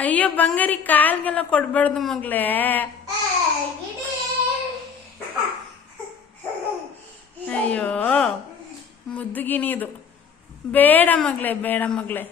ಅಯ್ಯೋ ಬಂಗಾರಿ ಕಾಲ್ಗೆಲ್ಲ ಕೊಡ್ಬಾರ್ದು ಮಗ್ಲೇ. ಅಯ್ಯೋ ಮುದ್ದುಗಿನಿ ಇದು. ಬೇಡ ಮಗ್ಲೇ, ಬೇಡ ಮಗ್ಲೇ.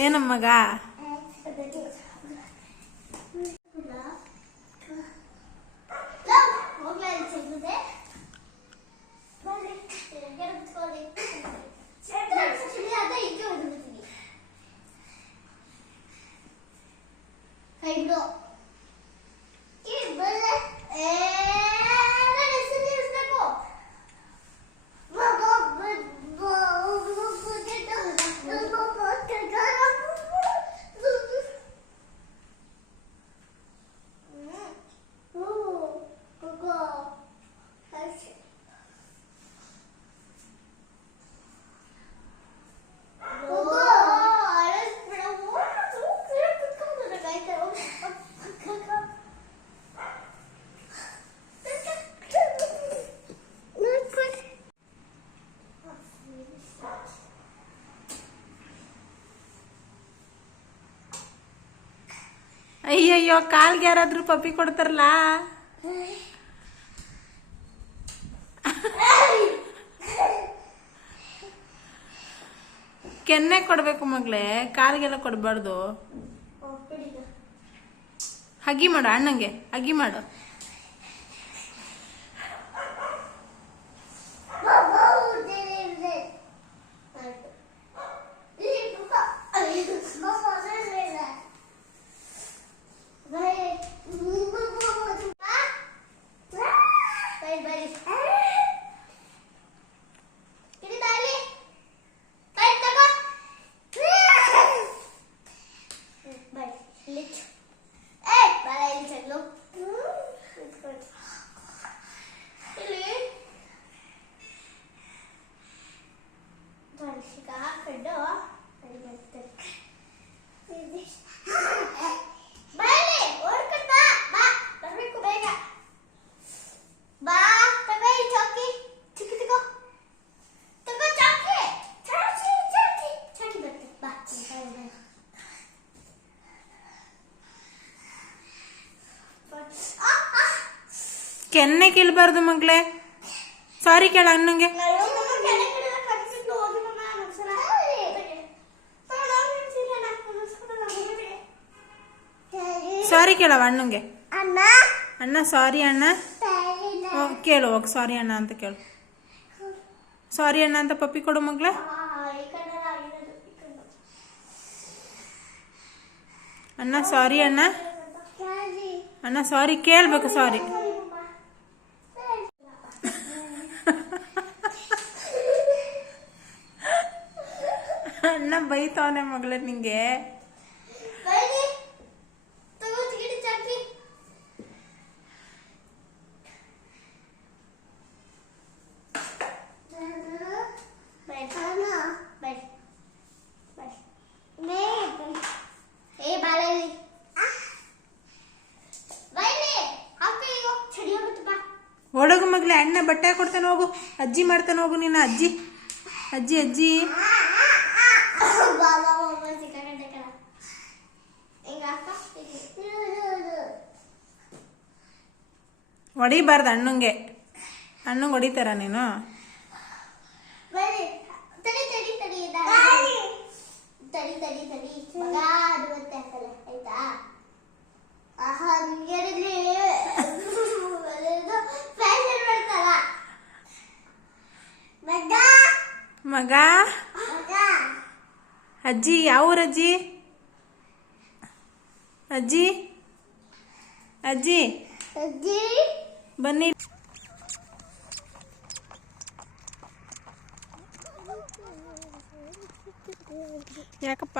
ಏನು ಮಗ? ಅಯ್ಯಯ್ಯೋ ಕಾಲ್ಗೆ ಯಾರಾದ್ರೂ ಪಪ್ಪಿ ಕೊಡ್ತಾರಲ್ಲ. ಕೆನ್ನೆ ಕೊಡ್ಬೇಕು ಮಗ್ಲೇ, ಕಾಲ್ಗೆಲ್ಲ ಕೊಡ್ಬಾರ್ದು. ಹಗಿ ಮಾಡು ಅಣ್ಣಂಗೆ, ಹಗಿ ಮಾಡು. ಕೆನ್ನೆ ಕೀಳ್ಬಾರ್ದು ಮಗ್ಲೇ. ಸಾರಿ ಕೇಳ ಅಣ್ಣಂಗೆ. ಸಾರಿ ಕೇಳವ ಅಣ್ಣಂಗೆ. ಅಣ್ಣ ಸಾರಿ ಅಣ್ಣ. ಕೇಳು ಹೋಗಿ ಸಾರಿ ಅಣ್ಣ ಅಂತ ಕೇಳು. ಸಾರಿ ಅಣ್ಣ ಅಂತ ಪಪ್ಪಿ ಕೊಡು ಮಗ್ಲೇ. ಅಣ್ಣ ಸಾರಿ ಅಣ್ಣ. ಅಣ್ಣ ಸಾರಿ ಕೇಳ್ಬೇಕು. ಸಾರಿ ಅಣ್ಣ ಬೈತವನೆ ಮಗಳೇ ನಿಂಗೆ. ಓಡೋಗು ಮಗ್ಲೇ, ಅಣ್ಣ ಬಟ್ಟೆ ಕೊಡ್ತಾನೆ ಹೋಗು. ಅಜ್ಜಿ ಮಾಡ್ತಾನೆ ಹೋಗು. ನಿನ್ನ ಅಜ್ಜಿ ಅಜ್ಜಿ ಅಜ್ಜಿ ಹೊಡಿಬಾರ್ದು ಅಣ್ಣಂಗೆ. ಅಣ್ಣಂಗೆ ಹೊಡಿತಾರ ನೀನು? ಮಗ ಅಜ್ಜಿ ಯಾವ ಊರು ಅಜ್ಜಿ? ಅಜ್ಜಿ ಅಜ್ಜಿ ಬನ್ನಿ. ಯಾಕಪ್ಪ?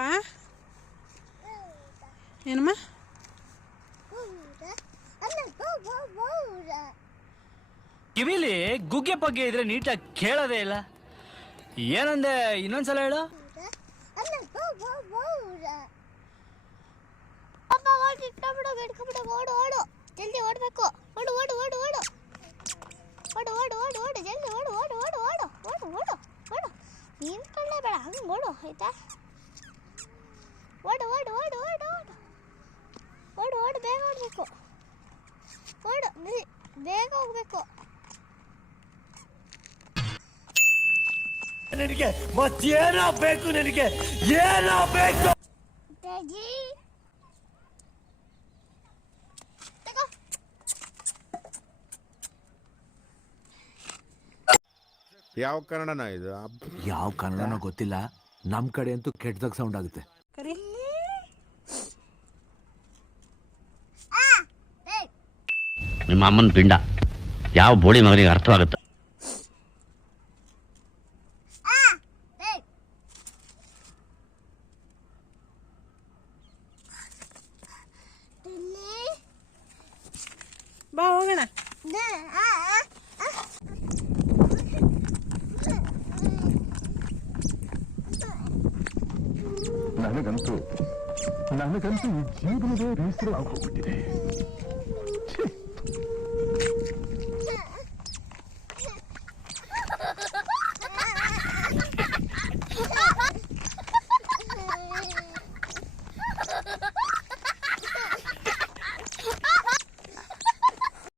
ಏನಮ್ಮ? ಕಿವಿಲಿ ಗುಗ್ಗೆ ಪಗ್ಗೆ ಇದ್ರೆ ನೀಟಾಗಿ ಕೇಳೋದೇ ಇಲ್ಲ. ಏನಂದೆ ಇನ್ನೊಂದ್ಸಲ ಹೇಳು. ಓಡು ಜಲ್ದಿ ಓಡ್ಬೇಕು. ಓಡು ಓಡು ಓಡು ಓಡು ಓಡು ಓಡು ಓಡು ಓಡು ಜಲ್ದಿ ಓಡು ಓಡು ಓಡು ಓಡು ಓಡು ಓಡು ಓಡು. ನಿಂತ್ಕೊಳ್ಳೇ ಬೇಡ, ಹಂಗೆ ಓಡು ಆಯ್ತಾ? ಓಡು ಓಡು ಓಡು ಓಡು ಓಡು ಓಡು ಓಡು ಬೇಗ ಓಡಬೇಕು. ಓಡು ಬೇಗ ಹೋಗ್ಬೇಕು. ನನಗೆ ಮತ್ತೇನೋ ಬೇಕು, ನನಗೆ ಏನೋ ಬೇಕು. ಯಾವ ಕನ್ನಡನ ಇದು? ಯಾವ ಕನ್ನಡನೋ ಗೊತ್ತಿಲ್ಲ, ನಮ್ ಕಡೆ ಅಂತೂ ಕೆಟ್ಟದಾಗ ಸೌಂಡ್ ಆಗುತ್ತೆ. ಕರಿ. ನಿಮ್ಮ ಅಮ್ಮನ ಪಿಂಡ ಯಾವ ಬೋಳಿ ಮಗನಿಗೆ ಅರ್ಥವಾಗುತ್ತೆ? ಬಾ ಹೋಗೋಣ. ನನಗಂತೂ ಈ ಜೀವನವೇ ಬೇಸರವಾಗಿ ಹೋಗ್ಬಿಟ್ಟಿದೆ.